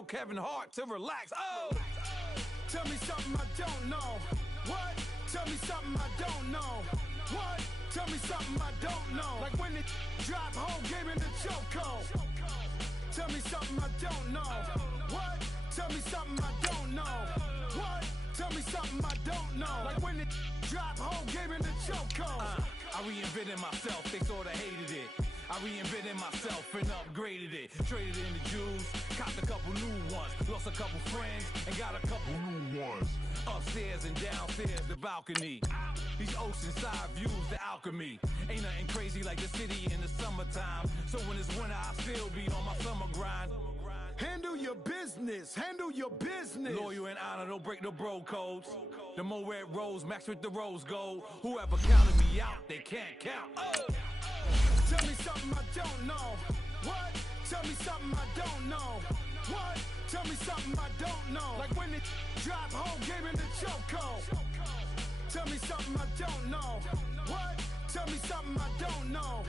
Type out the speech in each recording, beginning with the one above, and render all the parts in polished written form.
told Kevin Hart to relax. Oh! Tell me something I don't know. What? Tell me something I don't know. What? Tell me something I don't know. Like when it drop whole game in the chokehold. Tell me something I don't know. What? Tell me something I don't know. What? Tell me something I don't know. Like when it drop whole game in the chokehold. I reinvented myself, they sorta hated it. I reinvented myself and upgraded it. Traded in the Jews, copped a couple new ones. Lost a couple friends and got a couple new ones. Upstairs and downstairs, the balcony. These oceanside views, the alchemy. Ain't nothing crazy like the city in the summertime. So when it's winter, I still be on my summer grind. Handle your business, handle your business. Loyal and honor, don't break no bro codes. The more red rose, max with the rose gold. Whoever counted me out, they can't count. Oh! Tell me something I don't know. What? Tell me something I don't know. What? Tell me something I don't know. Like when it drop whole game in the chokehold. Tell me something I don't know. What? Tell me something I don't know.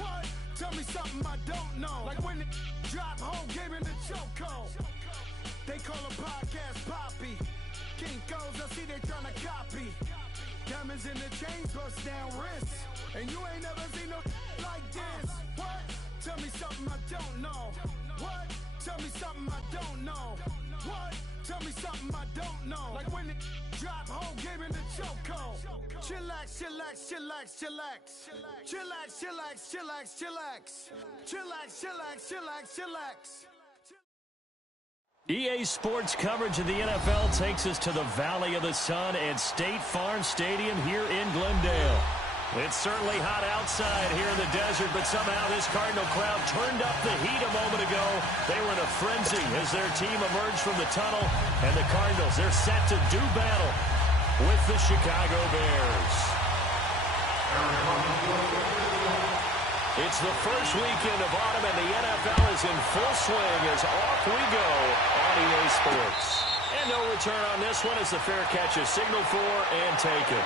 What? Tell me something I don't know. Like when it drop whole game in the chokehold. They call a podcast Poppy. Kinkos, I see they tryna copy. Diamonds in the chains, bust down wrists. And you ain't never seen no like this. What? Tell me something I don't know. What? Tell me something I don't know. What? Tell me something I don't know. Like when it drop whole game in the chokehold. Chillax, chillax, chillax, chillax. Chillax, chillax, chillax, chillax. Chillax, chillax, chillax, chillax. EA Sports coverage of the NFL takes us to the Valley of the Sun at State Farm Stadium here in Glendale. It's certainly hot outside here in the desert, but somehow this Cardinal crowd turned up the heat a moment ago. They were in a frenzy as their team emerged from the tunnel, and the Cardinals, they're set to do battle with the Chicago Bears. It's the first weekend of autumn, and the NFL is in full swing as off we go on EA Sports. And no return on this one as the fair catch is signaled for and taken.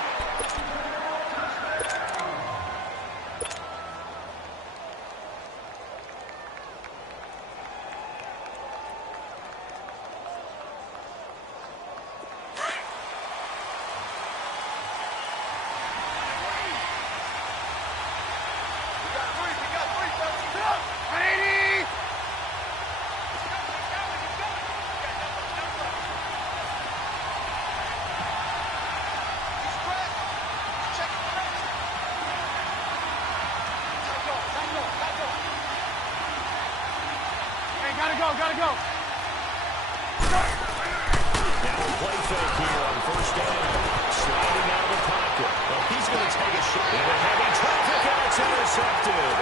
Gotta go. Now a play fake here on first down. Sliding out of the pocket. Well, he's going to take a shot. And a heavy traffic, and it's intercepted.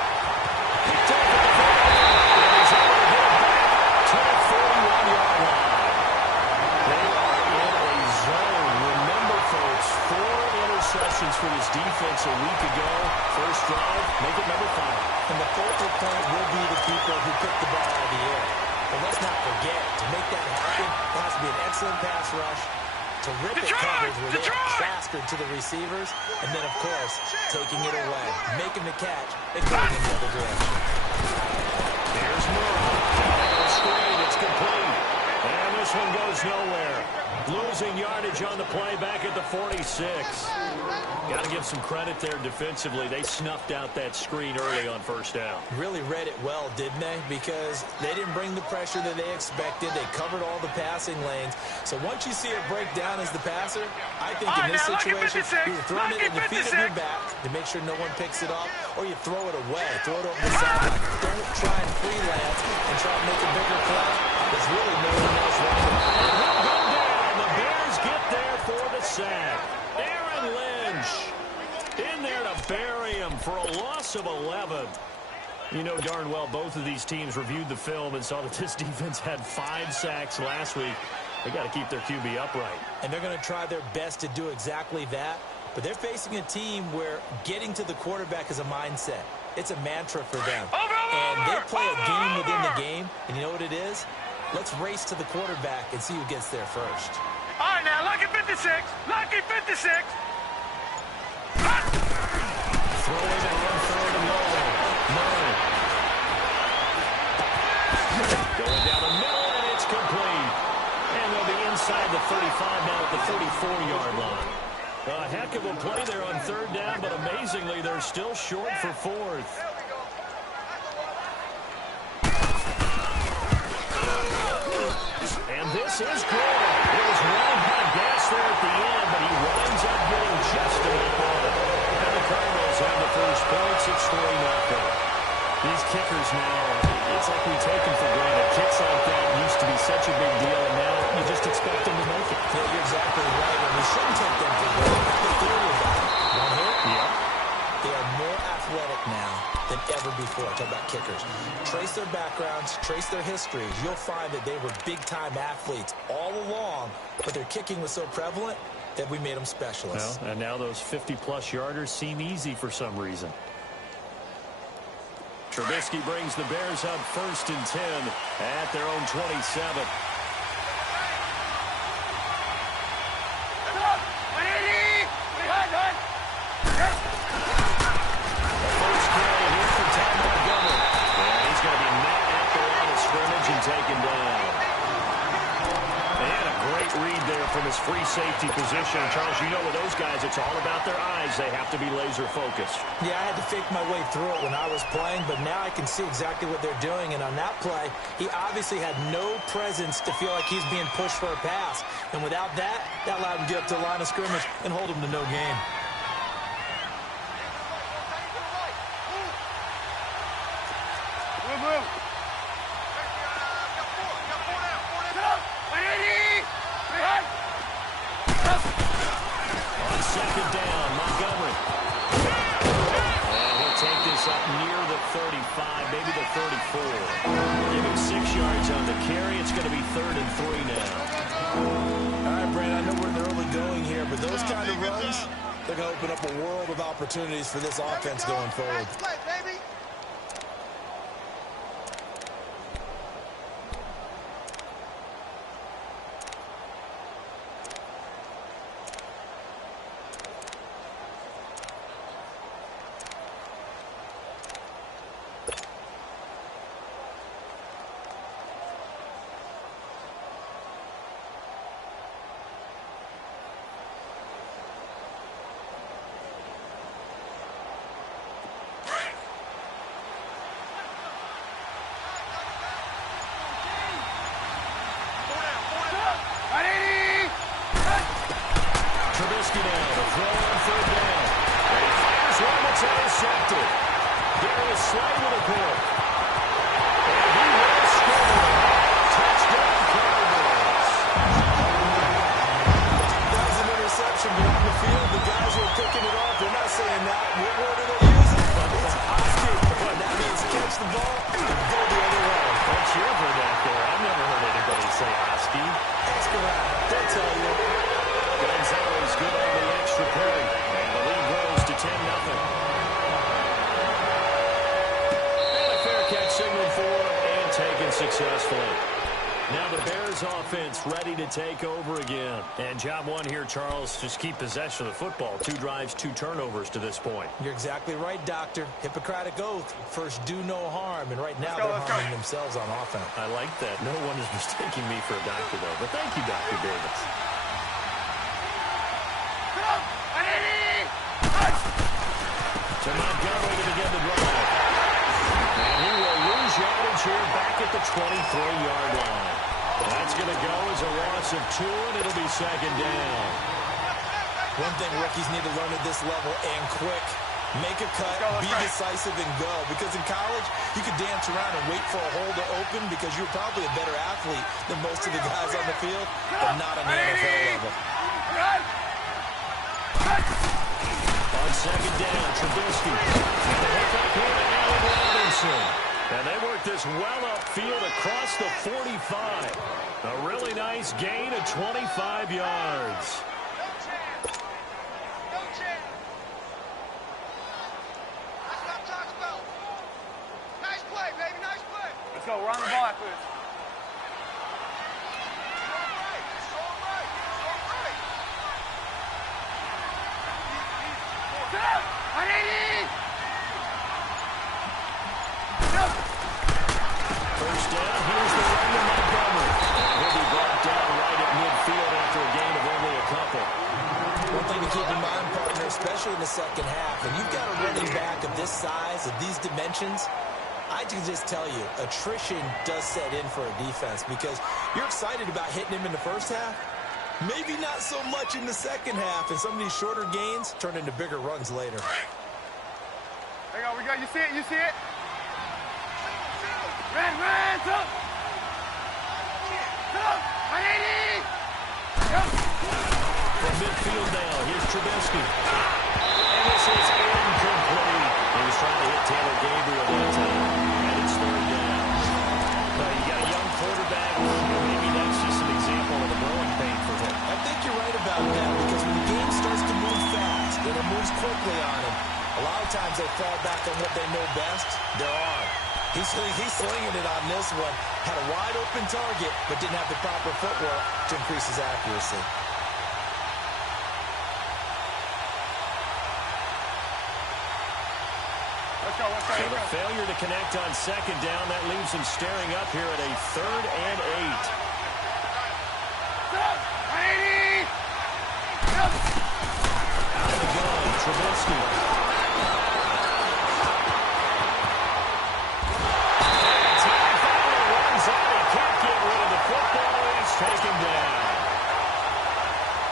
Picked up at the 40, and he's able to get it back to the 41-yard line. They are in a zone. Remember, folks, 4 interceptions for this defense a week ago. First drive, make it number 5. And the focal point will be the people who pick the ball out of the air. But let's not forget, to make that happen, it has to be an excellent pass rush, terrific coverage where they are plastered to the receivers, and then, of course, taking it away, making the catch, and going in the other direction. Here's Moore. Screen, it's complete. And this one goes nowhere. Losing yardage on the play back at the 46. Got to give some credit there defensively. They snuffed out that screen early on first down. Really read it well, didn't they? Because they didn't bring the pressure that they expected. They covered all the passing lanes. So once you see it break down as the passer, I think in this situation, you're throwing it in the feet of your back to make sure no one picks it up, or you throw it away, throw it over the sideline. Don't try and freelance and try to make a bigger play. There's really no one else running. The Bears get there for the sack. Aaron Lynch in there to bury him for a loss of 11. You know darn well both of these teams reviewed the film and saw that this defense had 5 sacks last week. They got to keep their QB upright. And they're going to try their best to do exactly that. But they're facing a team where getting to the quarterback is a mindset. It's a mantra for them. And they play a game within the game. And you know what it is? Let's race to the quarterback and see who gets there first. All right, now, lucky 56. Lucky 56. Throwing it on 3rd and long. Going down the middle, and it's complete. inside the 35, now at the 34-yard line. A heck of a play there on third down, but amazingly, they're still short for fourth. And this is good. It was running out of gas there at the end, but he winds up getting just enough on it. And the Cardinals have the first points. It's 3-0. These kickers now, it's like we take them for granted. Kicks like that used to be such a big deal, and now you just expect them to make it. Yeah, you're exactly right, and we shouldn't take them for granted. The theory about it. One hit? Yeah. They are more athletic now than ever before. Talk about kickers. Trace their backgrounds, trace their histories. You'll find that they were big-time athletes all along, but their kicking was so prevalent that we made them specialists. Well, and now those 50-plus yarders seem easy for some reason. Trubisky brings the Bears up 1st and 10 at their own 27. Taken down. They had a great read there from his free safety position. Charles, you know with those guys, it's all about their eyes. They have to be laser focused. Yeah, I had to fake my way through it when I was playing, but now I can see exactly what they're doing. And on that play, he obviously had no presence to feel like he's being pushed for a pass. And without that, that allowed him to get up to the line of scrimmage and hold him to no gain. Second down, Montgomery. And he'll take this up near the 35, maybe the 34. Give him 6 yards on the carry. It's going to be 3rd and 3 now. All right, Brandon, I know we're in the early going here, but those kind of runs, they're going to open up a world of opportunities for this offense going forward. Trubisky now, the throw on 3rd down. And he fires one that's intercepted. Darius Slay with a pick. And he will score. Touchdown, Cardinals. That was an interception, but on the field, the guys who are picking it off, they're not saying that. What word are they using? It's Oski. That means catch the ball and go the other way. What's your verdict there? I've never heard anybody say Oski. Ask around. They'll tell you. Gonzalez good on the extra play. And the lead grows to 10-0. And a fair catch signaled for and taken successfully. Now the Bears offense ready to take over again. And job one here, Charles, just keep possession of the football. 2 drives, 2 turnovers to this point. You're exactly right, Doctor. Hippocratic oath. First, do no harm. And right now, they're harming themselves on offense. I like that. No one is mistaking me for a doctor, though. But thank you, Dr. Davis. To Montgomery to begin the drive. And he will lose yardage here back at the 23-yard line. That's going to go as a loss of 2, and it'll be 2nd down. One thing rookies need to learn at this level, and quick. Make a cut, be decisive, and go. Because in college, you could dance around and wait for a hole to open because you're probably a better athlete than most of the guys on the field, but not on the NFL level. On 2nd down, Trubisky. And the hook up here to Allen Robinson. And they work this well upfield across the 45. A really nice gain of 25 yards. Let's go, we're on the ball after this. First down, here's the run to Montgomery. And he'll be brought down right at midfield the second half, and you've got a running back of this size, of these dimensions, I can just tell you, attrition does set in for a defense because you're excited about hitting him in the first half. Maybe not so much in the second half, and some of these shorter gains turn into bigger runs later. Hang on, we got, you see it, you see it? Red, up! Up! 180! From midfield now, here's Trubisky. And this is incomplete. He was trying to hit Taylor Gabriel that time. And it's third down. Now, you got a young quarterback. Maybe that's just an example of the growing pain for him. I think you're right about that because when the game starts to move fast and it moves quickly on him, a lot of times they fall back on what they know best, their arm. He's slinging it on this one. Had a wide open target, but didn't have the proper footwork to increase his accuracy. Let's go. So the failure to connect on second down, that leaves him staring up here at a 3rd and 8. 180! Out of the gun, Trubisky. Taken down.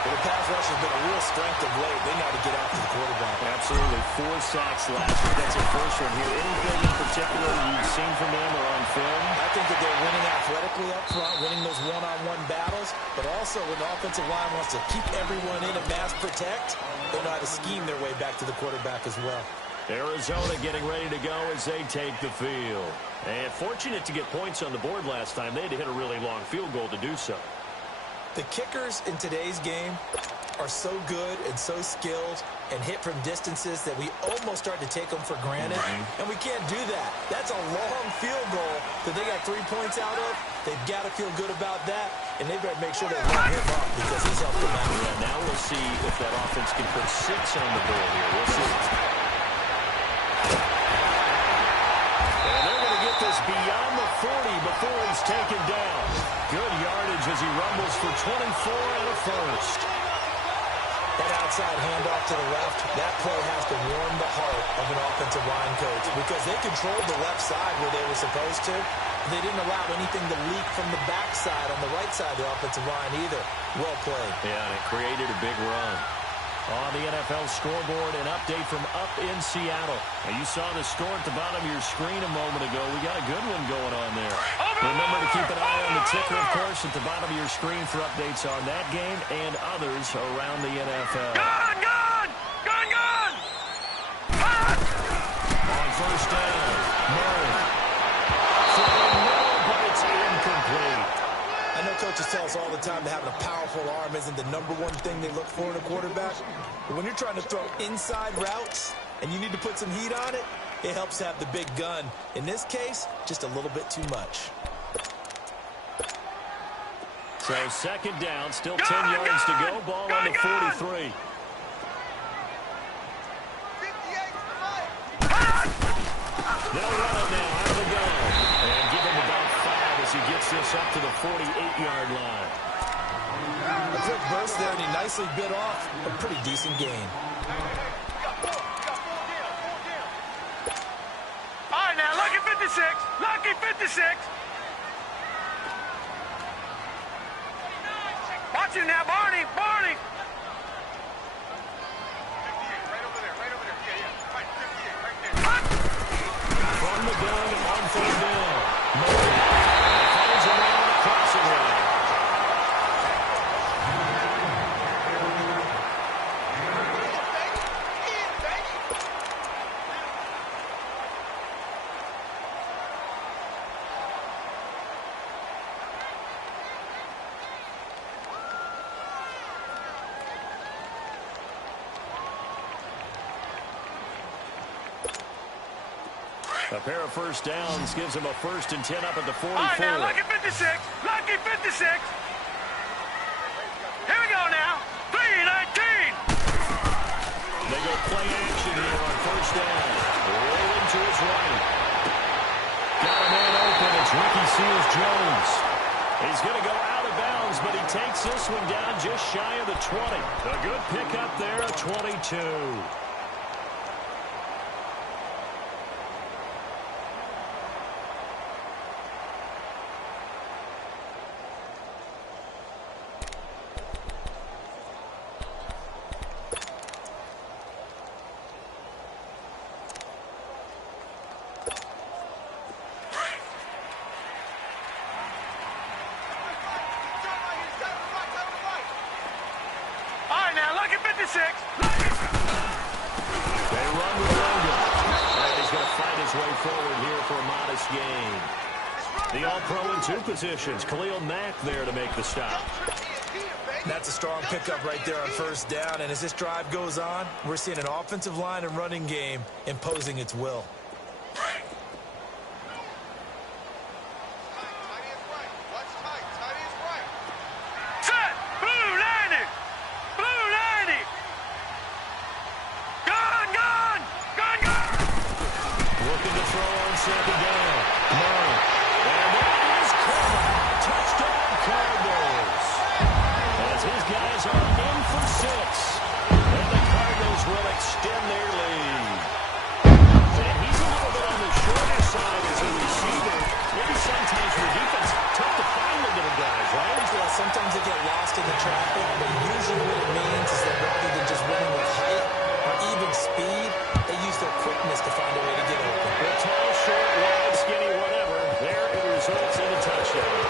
Well, the pass rush has been a real strength of late. They know how to get after the quarterback. Absolutely. 4 sacks last week. That's a first one here. Anything in particular you've seen from them or on film? I think that they're winning athletically up front, winning those one-on-one battles, but also when the offensive line wants to keep everyone in and mass protect, they know how to scheme their way back to the quarterback as well. Arizona getting ready to go as they take the field. And fortunate to get points on the board last time. They had to hit a really long field goal to do so. The kickers in today's game are so good and so skilled and hit from distances that we almost start to take them for granted. And we can't do that. That's a long field goal that they got 3 points out of. They've got to feel good about that, and they better make sure they line him up because he's helped them out. Yeah, now we'll see if that offense can put 6 on the board here. We'll see. And they're going to get this beyond the 40 before he's taken down. Good yardage as he rumbles for 24 and a first. That outside handoff to the left, that play has to warm the heart of an offensive line coach because they controlled the left side where they were supposed to. They didn't allow anything to leak from the backside on the right side of the offensive line either. Well played. Yeah, and it created a big run. On the NFL scoreboard, an update from up in Seattle. Now, you saw the score at the bottom of your screen a moment ago. We got a good one going on there. Remember to keep an eye on the ticker, of course, at the bottom of your screen for updates on that game and others around the NFL. Gun! On first down, Murray. Throwing middle, but it's incomplete. I know coaches tell us all the time that having a powerful arm isn't the #1 thing they look for in a quarterback. But when you're trying to throw inside routes and you need to put some heat on it, it helps to have the big gun. In this case, just a little bit too much. So second down, still 10 yards to go. Ball on the 43. They'll run it now out of the gun. And give him about 5 as he gets this up to the 48-yard line. A quick burst there, and he nicely bit off a pretty decent gain. All right, now, lucky 56. Lucky 56. Watch him now, Barney. Barney. Right over there. Yeah. Right, 58, right there. From the gun on third down. Murray finds him around the crossing line. A pair of first downs gives him a 1st and 10 up at the 44. All right, now, lucky 56. Lucky 56. Here we go now. 3-19. They go play action here on first down. Rolling to his right. Got a man open. It's Ricky Seals-Jones. He's going to go out of bounds, but he takes this one down just shy of the 20. A good pickup there, a 22. They run with Logan. And he's going to fight his way forward here for a modest gain. The All-Pro in 2 positions. Khalil Mack there to make the stop. That's a strong pickup right there on first down. And as this drive goes on, we're seeing an offensive line and running game imposing its will. Sometimes they get lost in the traffic, but usually what it means is that rather than just winning with height or even speed, they use their quickness to find a way to get open. Well, tall, short, wide, skinny, whatever, there it results in a touchdown.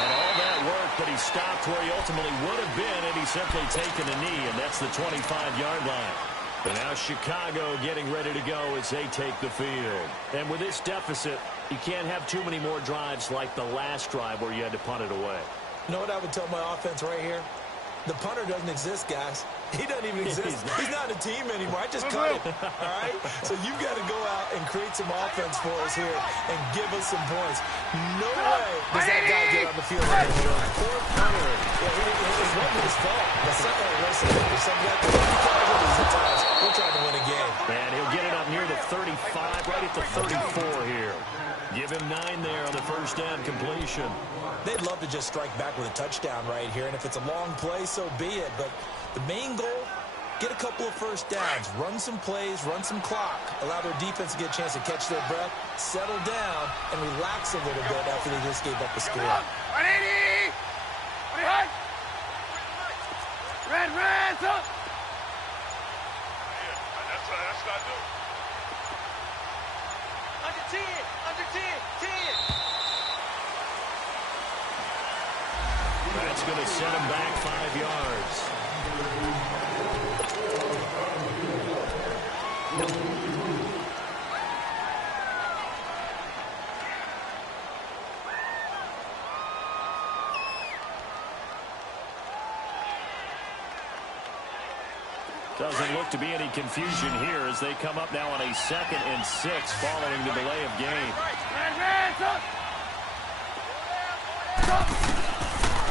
And all that work, but he stopped where he ultimately would have been had he simply taken a knee, and that's the 25-yard line. And now Chicago getting ready to go as they take the field. And with this deficit, you can't have too many more drives like the last drive where you had to punt it away. You know what I would tell my offense right here? The punter doesn't exist, guys. He doesn't even exist. He's not a team anymore. I just cut it, all right? So you've got to go out and create some offense for us here and give us some points. No way does that guy get on the field anymore. Poor punter. Yeah, it wasn't his fault. Listen, there's some guy sometimes we're trying to win a game. And he'll get it up near the 35, right at the 34 here. Give him 9 there on the first down completion. They'd love to just strike back with a touchdown right here, and if it's a long play, so be it. But the main goal, get a couple of first downs, run some plays, run some clock, allow their defense to get a chance to catch their breath, settle down, and relax a little bit after they just gave up a score. 180! Red, up! That's what I do. Under 10. That's going to set him back 5 yards. Doesn't look to be any confusion here as they come up now on a 2nd and 6 following the delay of game.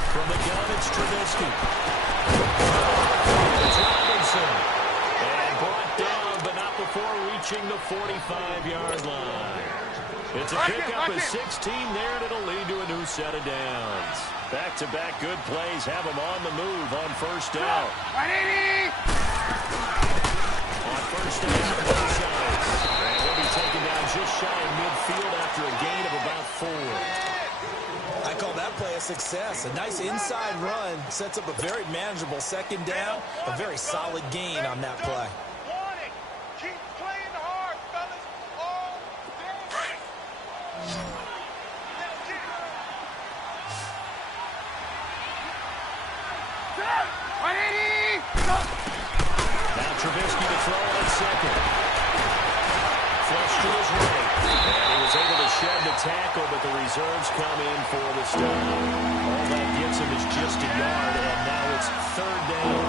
From the gun, it's Trubisky. It's Robinson. And brought down, but not before reaching the 45-yard line. It's a pickup of 16 there, and it'll lead to a new set of downs. Back-to-back good plays have them on the move on first down. 180! On first down, both sides. And they'll be taken down just shy of midfield after a gain of about 4. I call that play a success. A nice inside run sets up a very manageable 2nd down. A very solid gain on that play. Keep playing hard, fellas. All day. Now Trubisky to throw on 2nd. Flush to his right. And he was able to shed the tackle, but the reserves come in for the stop. All that gets him is just a yard, and now it's 3rd down.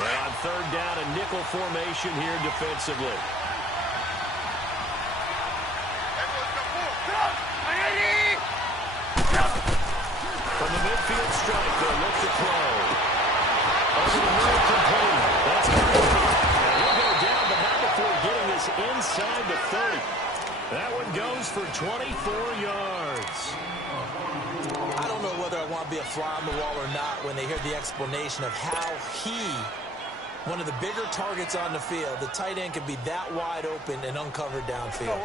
And on 3rd down, a nickel formation here defensively. From the midfield strike, they'll look to throw. Over the middle, complete. That's complete. And he'll go down, but not before getting this inside the 30. That one goes for 24 yards. I don't know whether I want to be a fly on the wall or not when they hear the explanation of how one of the bigger targets on the field, the tight end can be that wide open and uncovered downfield.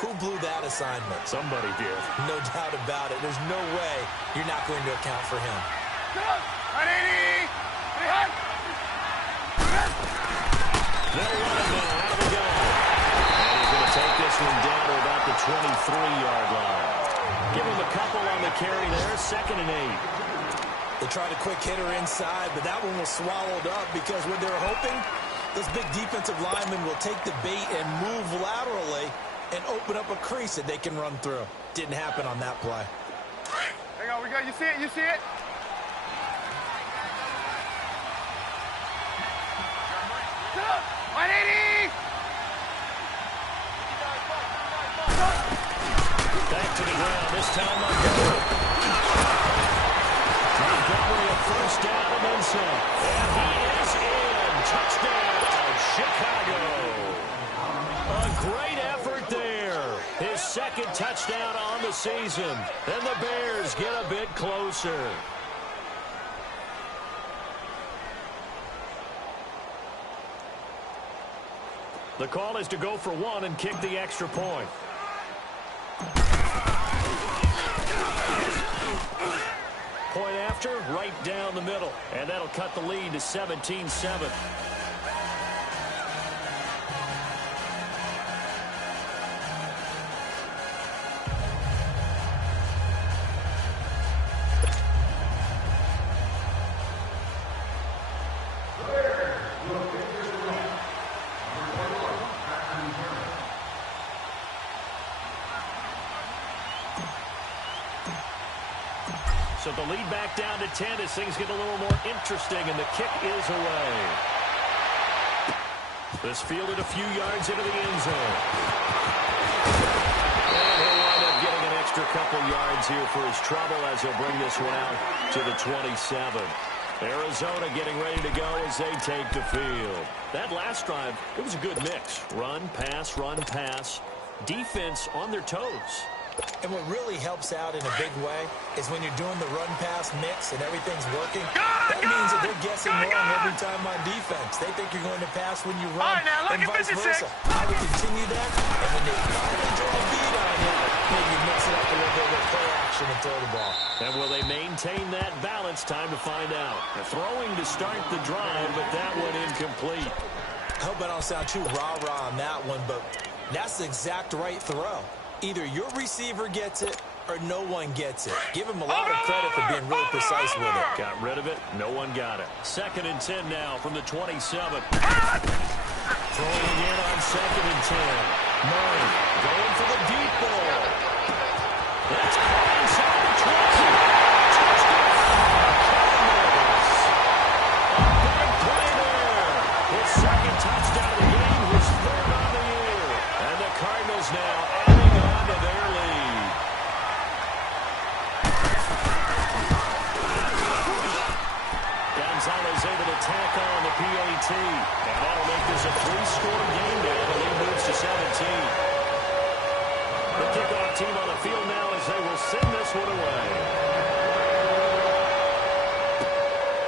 Who blew that assignment? Somebody did. No doubt about it. There's no way you're not going to account for him. They'll run it now. 23-yard line. Give him a couple on the carry there, 2nd and 8. They tried a quick hitter inside, but that one was swallowed up because when they were hoping, those big defensive linemen will take the bait and move laterally and open up a crease that they can run through. Didn't happen on that play. Hang on, we got, you see it, you see it? Up, 180! Back to the ground, this time Montgomery. Montgomery a first down and then some. And he is in. Touchdown, Chicago. A great effort there. His 2nd touchdown on the season. And the Bears get a bit closer. The call is to go for 1 and kick the extra point. Point after, right down the middle. And that'll cut the lead to 17-7. So the lead back down to 10 as things get a little more interesting, and the kick is away. This fielded a few yards into the end zone. And he'll wind up getting an extra couple yards here for his trouble as he'll bring this one out to the 27. Arizona getting ready to go as they take the field. That last drive, it was a good mix. Run, pass, defense on their toes. And what really helps out in a big way is when you're doing the run-pass mix and everything's working, that means that they're guessing wrong every time on defense. They think you're going to pass when you run, and vice versa. I would continue that, and when they finally draw a beat on you, maybe you mix it up a little bit with play action and throw the ball. And will they maintain that balance? Time to find out. They're throwing to start the drive, but that one incomplete. I hope I don't sound too rah-rah on that one, but that's the exact right throw. Either your receiver gets it or no one gets it. Give him a lot of credit for being really precise with it. Got rid of it. No one got it. 2nd and 10 now from the 27. Throwing again on 2nd and 10. Murray going for the deep ball. That's caught inside the 20. A big play there. His 2nd touchdown of the game, his 3rd on the year. And the Cardinals now to their lead. Gonzalez able to tack on the PAT. And that'll make this a 3-score game now. The lead moves to 17. The kickoff team on the field now as they will send this one away.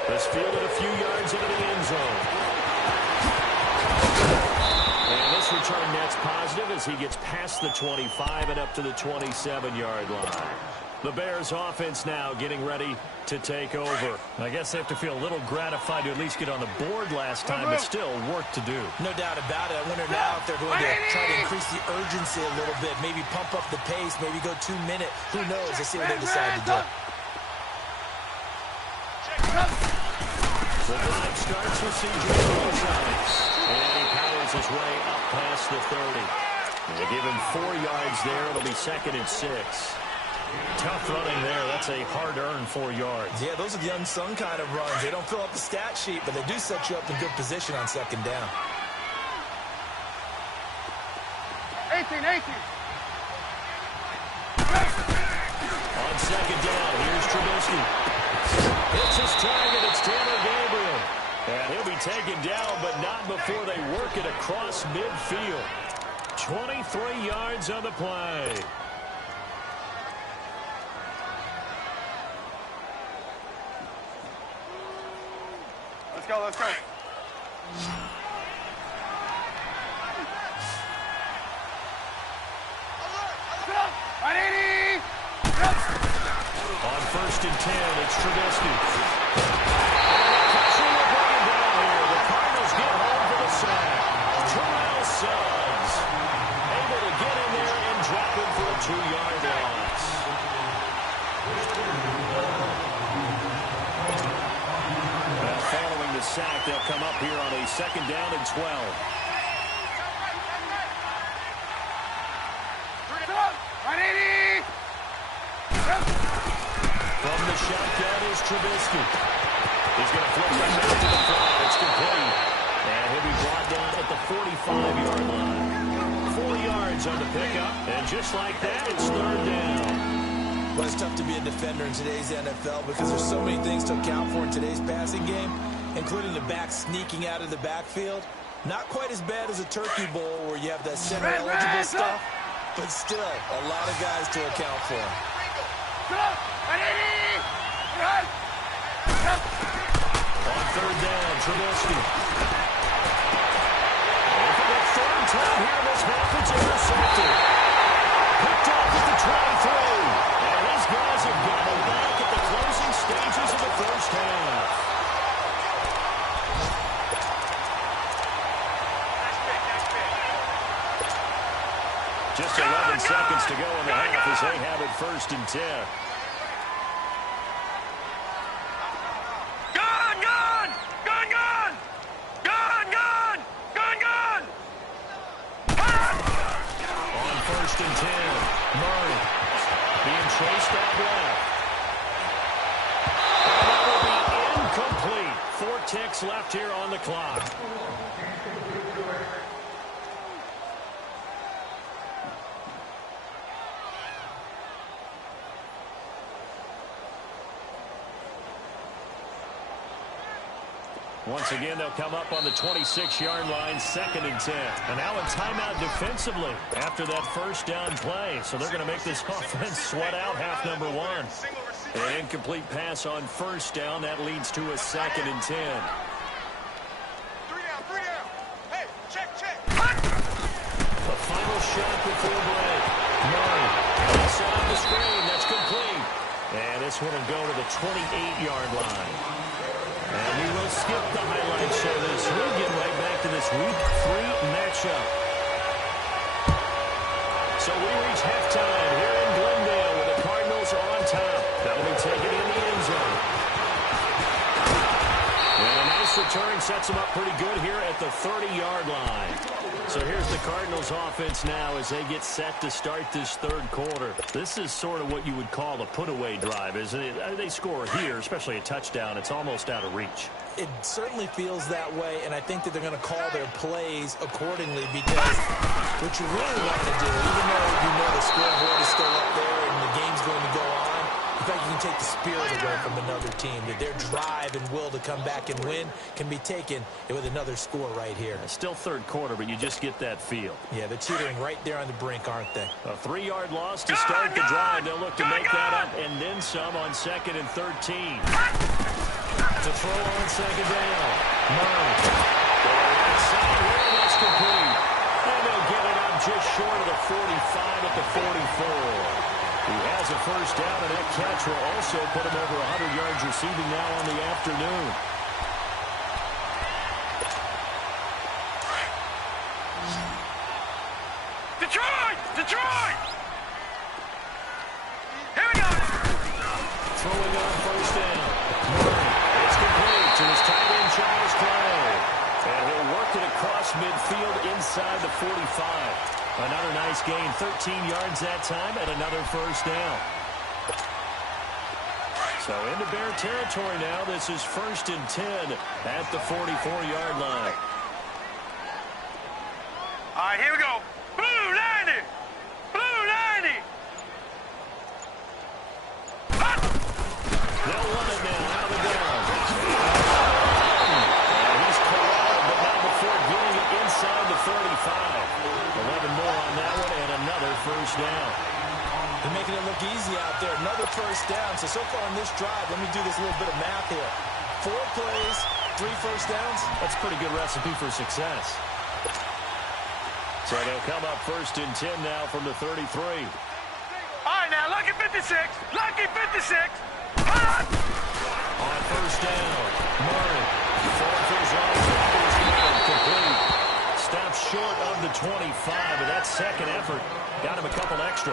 This fielded a few yards into the end zone. This return net's positive as he gets past the 25 and up to the 27-yard line. The Bears offense now getting ready to take over. I guess they have to feel a little gratified to at least get on the board last time, but still work to do. No doubt about it. I wonder now if they're going to try to increase the urgency a little bit, maybe pump up the pace, maybe go 2-minute. Who knows? Let's see what they decide to do. The drive starts with C.J. Gonzalez. And he powers his way up past the 30. They give him 4 yards there. It'll be 2nd and 6. Tough running there. That's a hard-earned 4 yards. Yeah, those are the unsung kind of runs. They don't fill up the stat sheet, but they do set you up in good position on 2nd down. 18. On 2nd down, here's Trubisky. It's his target. It's Tanner Gabriel. And he'll be taken down, but not before they work it across midfield. 23 yards on the play. Let's go. 180! On 1st and 10, it's Trubisky. Pressure will bring him down here. The Cardinals get home for the sack. Terrell Suggs able to get in there and drop him for a the sack. They'll come up here on a 2nd down and 12. From the shotgun is Trubisky. He's going to flip right back to the front. It's complete. And he'll be brought down at the 45-yard line. 4 yards on the pickup. And just like that, it's 3rd down. Well, it's tough to be a defender in today's NFL because there's so many things to account for in today's passing game, including the back sneaking out of the backfield. Not quite as bad as a turkey bowl where you have that center-eligible stuff, but still a lot of guys to account for. On 3rd down, Trubisky. And for the 3rd time here, this half it's intercepted. Picked off at the 23. And these guys have got him back at the closing stages of the 1st half. Just 11 seconds to go in the half as they have it 1st and 10. Chased out left. And that will be incomplete. 4 ticks left here on the clock. Once again, they'll come up on the 26-yard line, 2nd and 10. And now a timeout defensively after that 1st down play. So they're going to make this offense sweat out half number 1. An incomplete pass on 1st down. That leads to a 2nd and 10. 3 down. Hey, check. The final shot before break. Murray inside the screen. That's complete. And this one will go to the 28-yard line. And we will skip the highlight show this. We'll get right back to this Week 3 matchup. So we reach halftime here in Glendale with the Cardinals on top. That'll be taken in the end zone. And a nice return sets them up pretty good here at the 30-yard line. So here's the Cardinals offense now as they get set to start this 3rd quarter. This is sort of what you would call a put-away drive, isn't it? They score here, especially a touchdown. It's almost out of reach. It certainly feels that way, and I think that they're going to call their plays accordingly because what you really want to do, even though you know the scoreboard is still up there and the game's going to go on, in fact, you can take the spirit away from another team, that their drive and will to come back and win can be taken with another score right here. Still 3rd quarter, but you just get that feel. Yeah, they're teetering right there on the brink, aren't they? A 3-yard loss to start the drive. They'll look to make that up and then some on 2nd and 13. To throw on 2nd down. Murray. Inside here, that's complete. And they'll get it up just short of the 45 at the 44. He has a 1st down, and that catch will also put him over 100 yards receiving now on the afternoon. Detroit! Here we go! Throwing on 1st down. Murray. It's complete to his tight end, Charles Clay. And he'll work it across midfield inside the 45. Another nice gain, 13 yards that time, and another 1st down. So into Bear territory now. This is 1st and 10 at the 44-yard line. All right, here we go. Blue 90! Blue 90! They'll run it now out of the ground. And he's corralled, but not before getting it inside the 35. 11 more on that one, and another 1st down. They're making it look easy out there. Another 1st down. So far in this drive, let me do this little bit of math here. 4 plays, 3 1st downs. That's a pretty good recipe for success. So they'll come up 1st and 10 now from the 33. All right, now, lucky 56. Lucky 56. On 1st down, Murray. 4th is on. Complete. Stops short of the 25, but that 2nd effort got him a couple extra.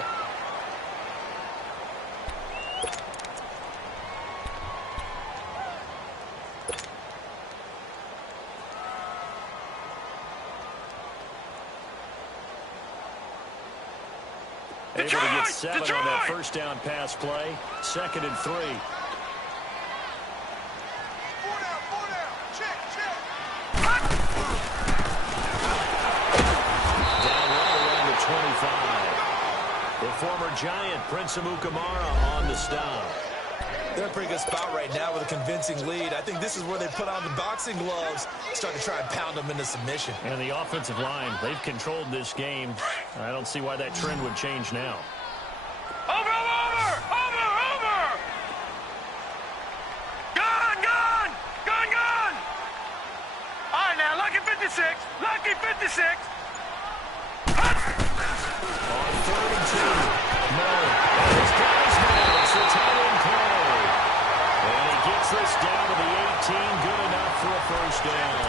able to get 7 on that first down pass play. 2nd and 3. Down right around the 25. The former Giant, Prince Amukamara, on the stop. They're in a pretty good spot right now with a convincing lead. I think this is where they put on the boxing gloves, start to try and pound them into submission. And the offensive line, they've controlled this game. I don't see why that trend would change now. Over! Gun! All right, now, lucky 56. On 3rd and 2. Murray. It's Gosman. It's the tight end play. And he gets this down to the 18. Good enough for a first down.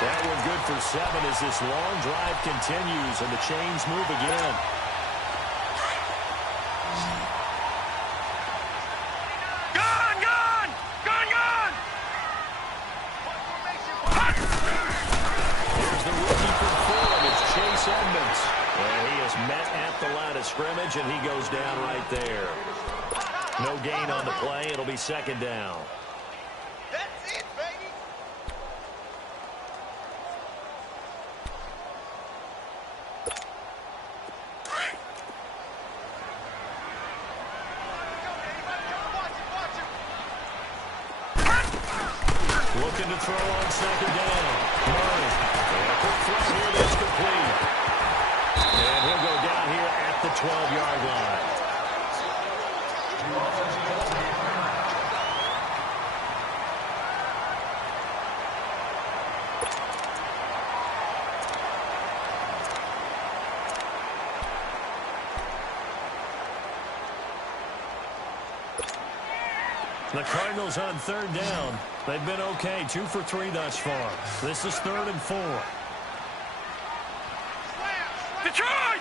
That one good for 7 as this long drive continues and the chains move again. Here's the rookie from Fulham. It's Chase Edmonds. And he is met at the line of scrimmage, and he goes down right there. No gain on the play. It'll be 2nd down. That's it, baby. Looking to throw on 2nd down. Murray. And a quick throw here that's complete. And he'll go down here at the 12-yard line. The Cardinals on 3rd down. They've been okay, 2 for 3 thus far. This is 3rd and 4. Detroit!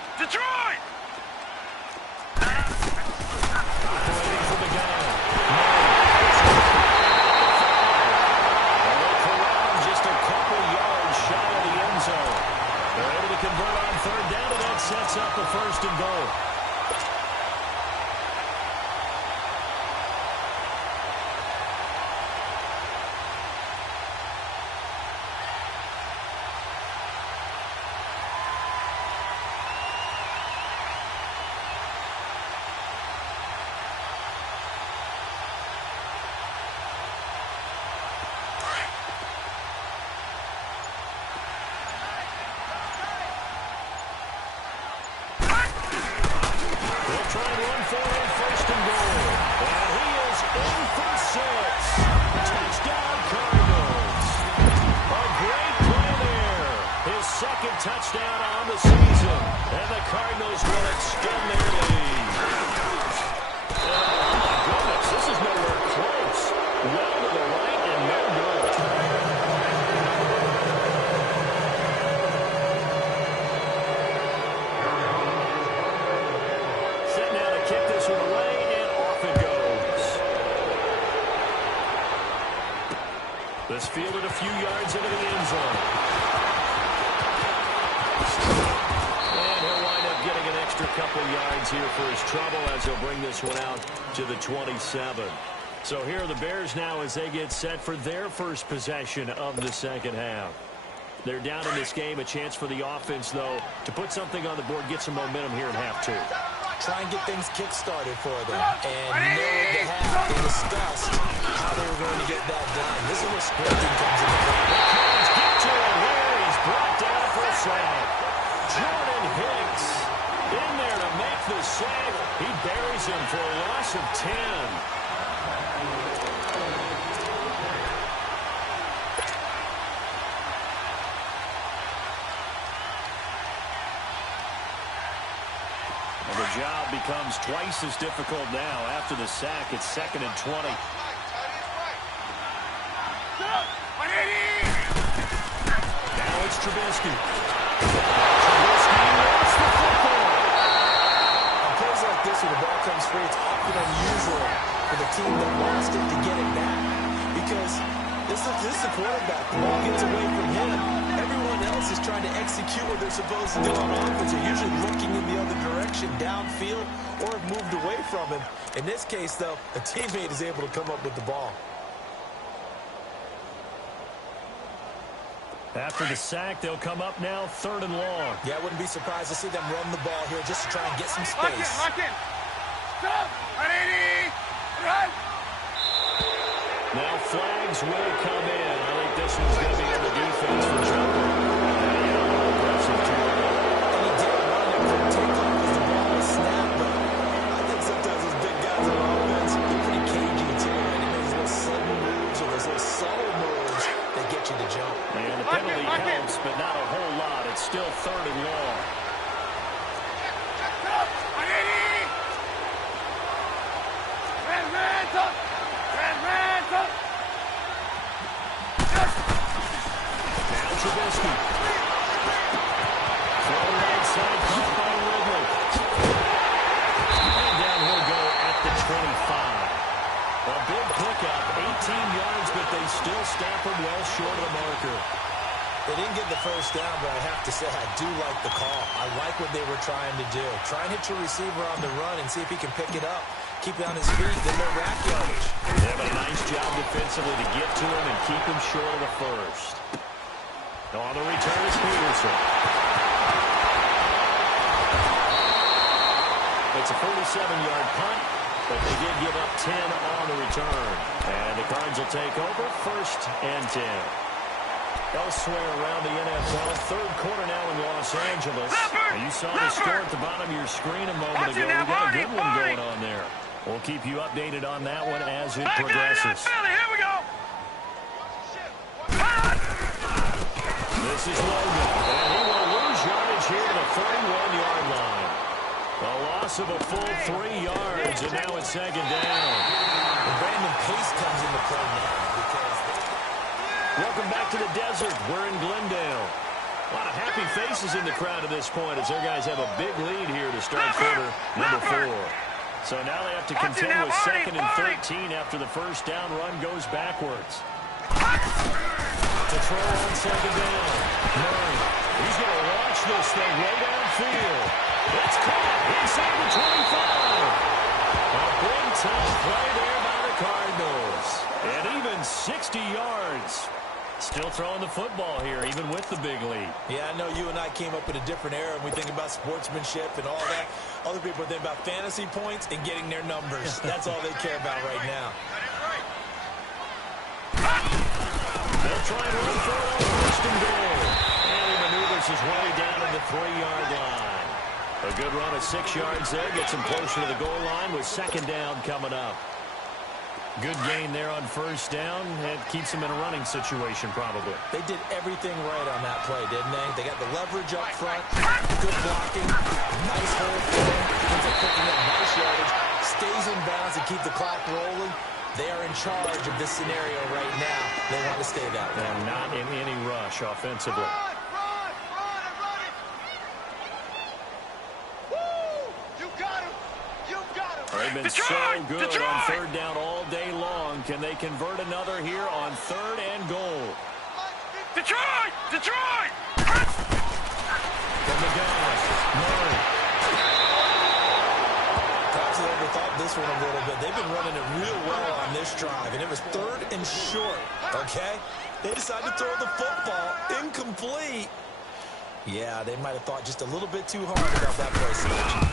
Operating from the gun. And they corral just a couple yards shy of the end zone. They're able to convert on 3rd down, and that sets up a 1st and goal. Touchdown on the season, and the Cardinals will extend their lead. Oh, my goodness, this is nowhere close. Well to the right and no good. Set now to kick this one away, and off it goes. This fielded a few yards into the end zone. And he'll wind up getting an extra couple yards here for his trouble as he'll bring this one out to the 27. So here are the Bears now as they get set for their first possession of the 2nd half. They're down in this game. A chance for the offense, though, to put something on the board, get some momentum here in half 2. Try and get things kick-started for them. And near the half, they discussed how they were going to get that done. This is where sprinting comes into play. The Cards get to him here. He's brought down for a sack. Jordan Hicks in there to make the sack. He buries him for a loss of 10. And the job becomes twice as difficult now. After the sack, it's 2nd and 20. Now it's Trubisky. On plays like this, when the ball comes free, it's often unusual for the team that lost it to get it back. Because This is the quarterback. The ball gets away from him. Everyone else is trying to execute what they're supposed to do on offense. They're usually looking in the other direction, downfield, or have moved away from him. In this case, though, a teammate is able to come up with the ball. After the sack, they'll come up now 3rd and long. Yeah, I wouldn't be surprised to see them run the ball here just to try and get some space. Lock in. Stop. Ready. Run. Now flags will come in. I think this one's going to be on the defense for jumping. Aggressive turnover. And he did run it from takeoff as the ball was snapped, but I think sometimes those big guys on offense, they're pretty cagey too. And he makes those sudden moves or those little subtle moves that get you to jump. And the penalty helps, but not a whole lot. It's still 3rd and long. Trubisky. Throw right side, caught by Ridley. And down he'll go at the 25. A big pickup, 18 yards, but they still stop him well short of the marker. They didn't get the first down, but I have to say I do like the call. I like what they were trying to do. Try and hit your receiver on the run and see if he can pick it up. Keep it on his feet, get more rack yardage. They have a nice job defensively to get to him and keep him short of the first. On the return is Peterson. It's a 47-yard punt, but they did give up 10 on the return. And the Cards will take over 1st and 10. Elsewhere around the NFL, 3rd quarter now in Los Angeles. You saw the score at the bottom of your screen a moment ago. We got a good one going on there. We'll keep you updated on that one as it progresses. Here we go. This is Logan, and he will lose yardage here to the 31-yard line. A loss of a full 3 yards, and now it's 2nd down. And Brandon Pace comes into play now because... Welcome back to the desert. We're in Glendale. A lot of happy faces in the crowd at this point as their guys have a big lead here to start quarter number 4. So now they have to contend with 2nd and 13 after the first down run goes backwards. To throw on 2nd down. Murray. He's going to launch this thing way downfield. It's caught inside the 25. A big tough play there by the Cardinals. And even 60 yards. Still throwing the football here, even with the big lead. Yeah, I know you and I came up in a different era, and we think about sportsmanship and all that. Other people think about fantasy points and getting their numbers. That's all they care about right now. They'll try and run for it on 1st and goal. And he maneuvers his way down to the 3-yard line. A good run of 6 yards there. Gets him closer to the goal line with 2nd down coming up. Good gain there on 1st down. It keeps him in a running situation probably. They did everything right on that play, didn't they? They got the leverage up front. Good blocking. Nice hole for him. Ends up picking up nice yardage. Stays in bounds to keep the clock rolling. They are in charge of this scenario right now. They want to stay that way. And not in any rush offensively. They've been so good on 3rd down all day long. Can they convert another here on 3rd and goal? Detroit! Detroit! From the gun, Murray. Perhaps they overthought this one a little bit. They've been running it real well on this drive, and it was 3rd and short, okay? They decided to throw the football incomplete. Yeah, they might have thought just a little bit too hard about that play selection.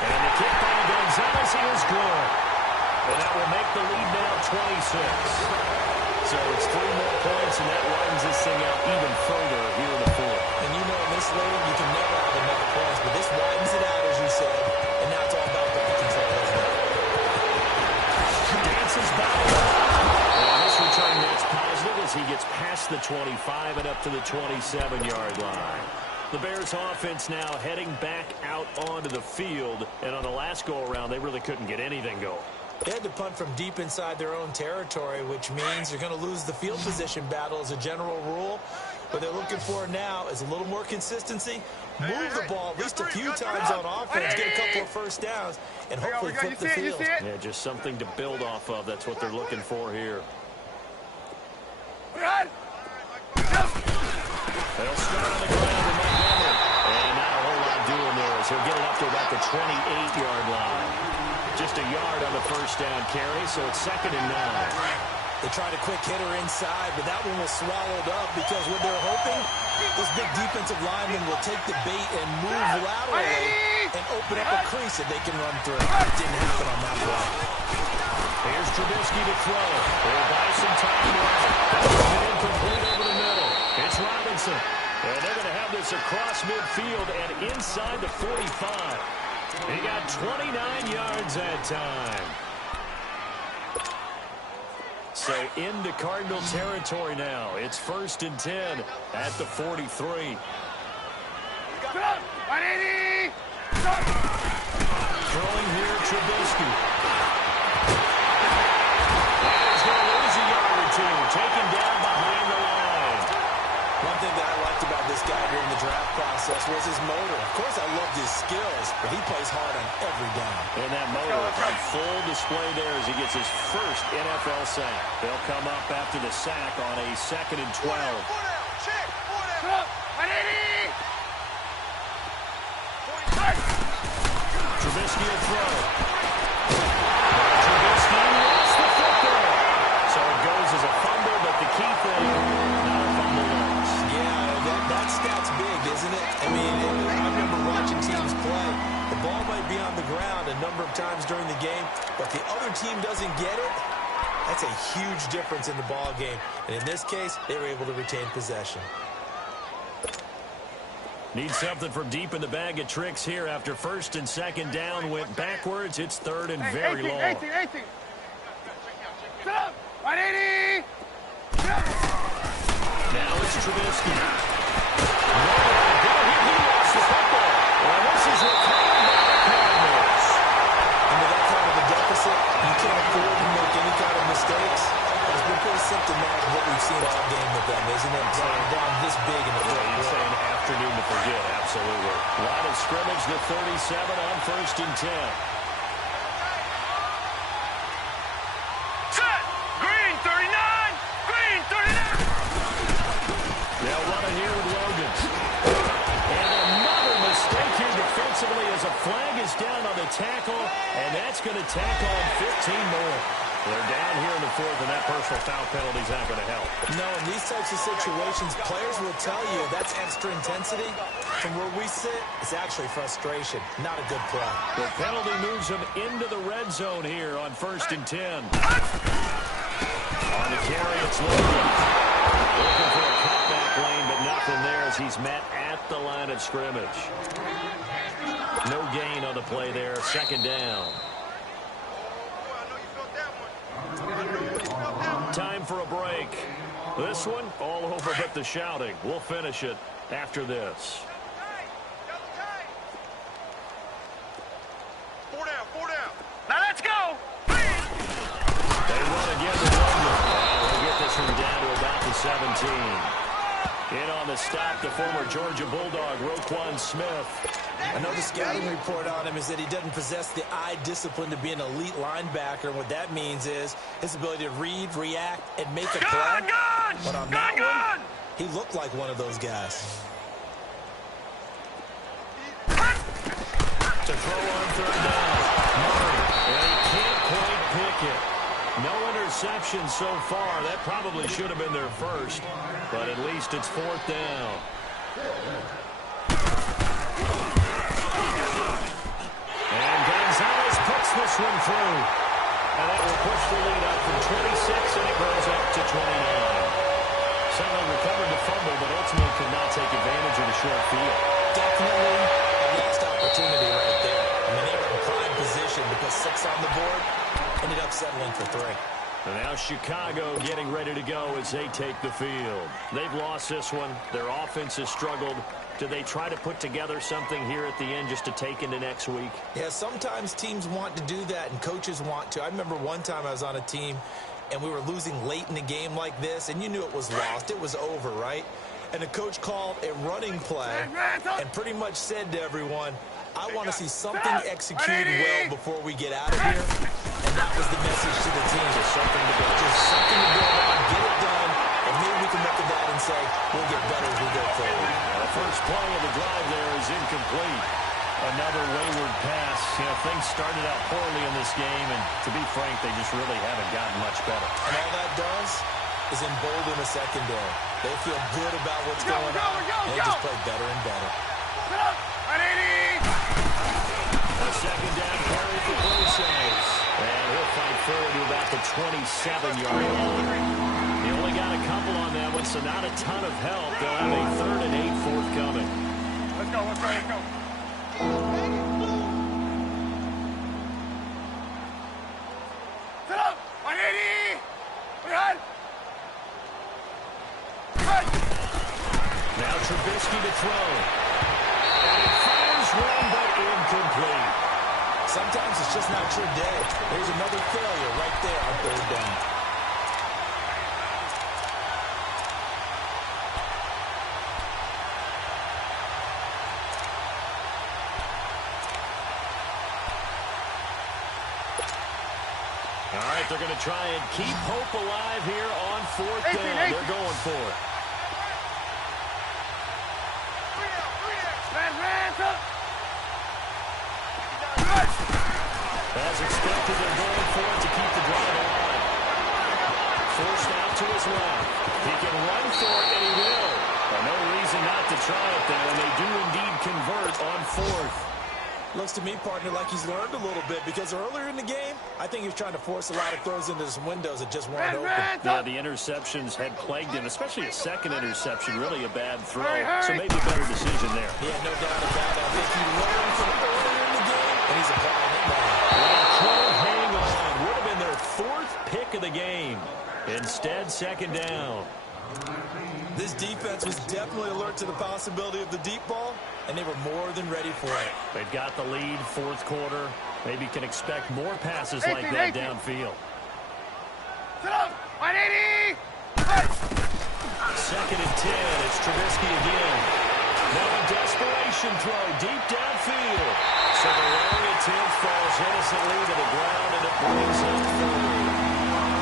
And the kick by Gonzalez is good. And that will make the lead now 26. So it's 3 more points, and that widens this thing out even further here in the 4th. And you know in this league, you can never have enough points, but this widens it out, as you said, and now it's all about ball control, isn't it? Dances back. And this return that's positive as he gets past the 25 and up to the 27-yard line. The Bears offense now heading back out onto the field, and on the last go-around, they really couldn't get anything going. They had to punt from deep inside their own territory, which means they're going to lose the field position battle as a general rule. What they're looking for now is a little more consistency, move the ball at least a few times on offense, get a couple of first downs, and hopefully flip the field. Yeah, just something to build off of. That's what they're looking for here. They'll start on the ground with Montgomery. And not a whole lot doing there as he'll get it up to about the 28-yard line. Just a yard on the first down carry, so it's 2nd and 9. They tried a quick hitter inside, but that one was swallowed up because what they're hoping, those big defensive linemen will take the bait and move laterally and open up a crease that they can run through. It didn't happen on that play. Here's Trubisky to throw. They'll buy some time now. Incomplete over the middle. It's Robinson. And they're going to have this across midfield and inside the 45. He got 29 yards that time. So into Cardinal territory now. It's 1st and 10 at the 43. Throwing here, Trubisky. And he's going to lose a yard or two. Taken down behind the line. One thing that I liked about this guy during the draft process was his motor. Of course, I loved his skills, but he plays hard on every down. And that motor on full display there as he gets his first NFL sack. They'll come up after the sack on a 2nd and 12. Trubisky will throw. Trubisky lost the football. So it goes as a fumble, but the key thing, not a fumble loss. Yeah, that stat's big, isn't it? I mean, I remember watching teams play. The ball might be on the ground a number of times during the game, but the other team doesn't get it. That's a huge difference in the ball game. And in this case, they were able to retain possession. Need something from deep in the bag of tricks here after 1st and 2nd down went backwards. It's 3rd and very long. Now it's Trubisky. He lost the football. Well, this is recovered by the Cardinals. And with that kind of a deficit, you can't afford to make any kind of mistakes. It's been pretty symptomatic of what we've seen all game with them, isn't it? Playing down this big in the fourth quarter. An afternoon to forget, absolutely. Line of scrimmage, the 37 on 1st and 10. Set! Green 39! Green 39! They'll run it here with Logan. And another mistake here defensively as a flag is down on the tackle, and that's going to tack on 15 more. They're down here in the 4th, and that personal foul penalty is not going to help. No, in these types of situations, players will tell you that's extra intensity. From where we sit, it's actually frustration, not a good play. The penalty moves him into the red zone here on 1st and 10. On the carry, it's Logan. Looking for a cutback lane, but nothing there as he's met at the line of scrimmage. No gain on the play there, 2nd down. Time for a break. This one, all over but the shouting. We'll finish it after this. Four down. Now let's go. They run again to Logan. They'll get this one down to about the 17. In on the stop, the former Georgia Bulldog, Roquan Smith. Another scouting report on him is that he doesn't possess the eye discipline to be an elite linebacker. And what that means is his ability to read, react, and make a play. But on that one, he looked like one of those guys. To throw on 3rd down. Murray. And he can't quite pick it. No interception so far. That probably should have been their first. But at least it's 4th down. And Gonzalez puts this one through. And that will push the lead up from 26, and it goes up to 29. Someone recovered the fumble, but ultimately could not take advantage of the short field. Definitely a lost opportunity right there. I mean, they were in prime position to put 6 on the board. Ended up settling for 3. And now Chicago getting ready to go as they take the field. They've lost this one. Their offense has struggled. Do they try to put together something here at the end just to take into next week? Yeah, sometimes teams want to do that and coaches want to. I remember one time I was on a team and we were losing late in the game like this, and you knew it was lost. It was over, right? And the coach called a running play and pretty much said to everyone, I want to see something executed well before we get out of here. And that was the message to the team. Just something to build. Just something to build on, get it done, and maybe You know, things started out poorly in this game, and to be frank, they just really haven't gotten much better. And all that does is embolden the secondary. They feel good about what's going on, and they just play better and better. A second down carry for Bruce. And he'll fight forward to about the 27-yard line. He only got a couple on that one, so not a ton of help. They'll have a 3rd and 8 forthcoming. Let's go, let's go, let's go. Set up! 180! Behind! Now Trubisky to throw. And he fires one, but incomplete. Sometimes it's just not your day. There's another failure right there on 3rd down. All right, they're going to try and keep hope alive here on 4th down. They're going for it. As expected, they're going for it to keep the drive alive. Forced out to his left. He can run for it, and he will. No reason not to try it there, and they do indeed convert on 4th. Looks to me, partner, like he's learned a little bit because earlier in the game, I think he was trying to force a lot of throws into some windows that just weren't open. Yeah, the interceptions had plagued him, especially a second interception, really a bad throw. So maybe a better decision there. Yeah, no doubt about it. I think he learned from earlier in the game, and he's applying it now. Well, hang on. Would have been their 4th pick of the game. Instead, 2nd down. This defense was definitely alert to the possibility of the deep ball, and they were more than ready for it. They've got the lead, 4th quarter. Maybe can expect more passes like that downfield. Set up! 180! 2nd and 10. It's Trubisky again. Now a desperation throw deep downfield. So the long attempt falls innocently to the ground, and it brings up 3rd.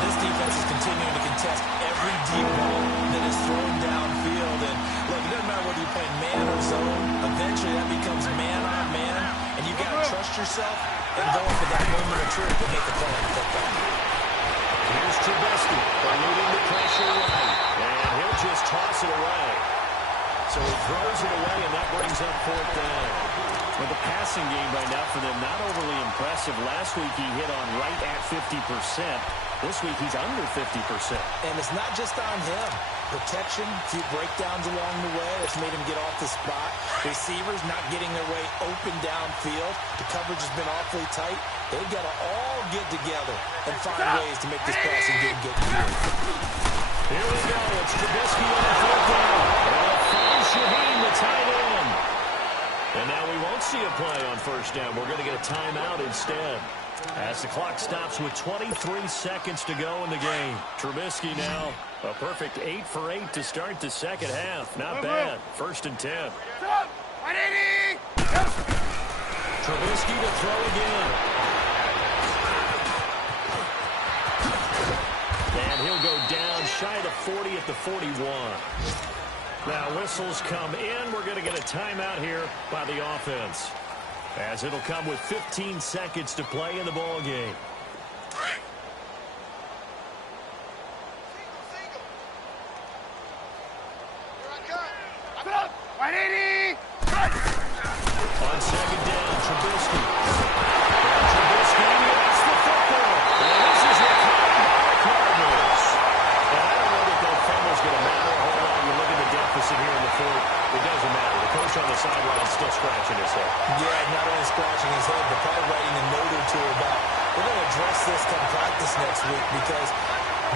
This defense is continuing to contest every deep ball that is thrown downfield. And look, it doesn't matter whether you're playing man or zone. Eventually that becomes man on man, and you've got to trust yourself and go for that moment of truth to make the play on football. Here's Trubisky, eluding the pressure right, and he'll just toss it away. So he throws it away, and that brings up 4th down. Well, the passing game right now for them, not overly impressive. Last week he hit on right at 50%. This week he's under 50%. And it's not just on him. Protection, a few breakdowns along the way that's made him get off the spot. Receivers not getting their way open downfield. The coverage has been awfully tight. They've got to all get together and find ways to make this passing game get good. Here we go. It's Trubisky on the 4th down. Shaheen, the tight end. And now we won't see a play on 1st down. We're going to get a timeout instead. As the clock stops with 23 seconds to go in the game. Trubisky now a perfect 8 for 8 to start the 2nd half. Not bad. 1st and 10. 180! Trubisky to throw again. And he'll go down shy of 40 at the 41. Now whistles come in. We're going to get a timeout here by the offense, as it'll come with 15 seconds to play in the ball game. On 2nd down, Trubisky. Trubisky gets the football. And this is recovered by the Cardinals. And I don't know that that fumble's going to matter a whole lot. You look at the deficit here in the 4th. It doesn't matter. The coach on the sideline is still scratching his head. Yeah, not only scratching his head, but probably writing a note or two about, we're going to address this come practice next week because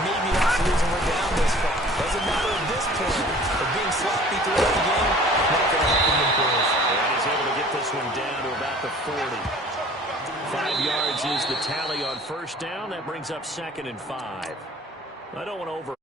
maybe that's the reason we're down this far. Doesn't matter at this point, but being sloppy throughout the game, not going to help him improve. And he's able to get this one down to about the 40. 5 yards is the tally on 1st down. That brings up 2nd and 5. I don't want to over...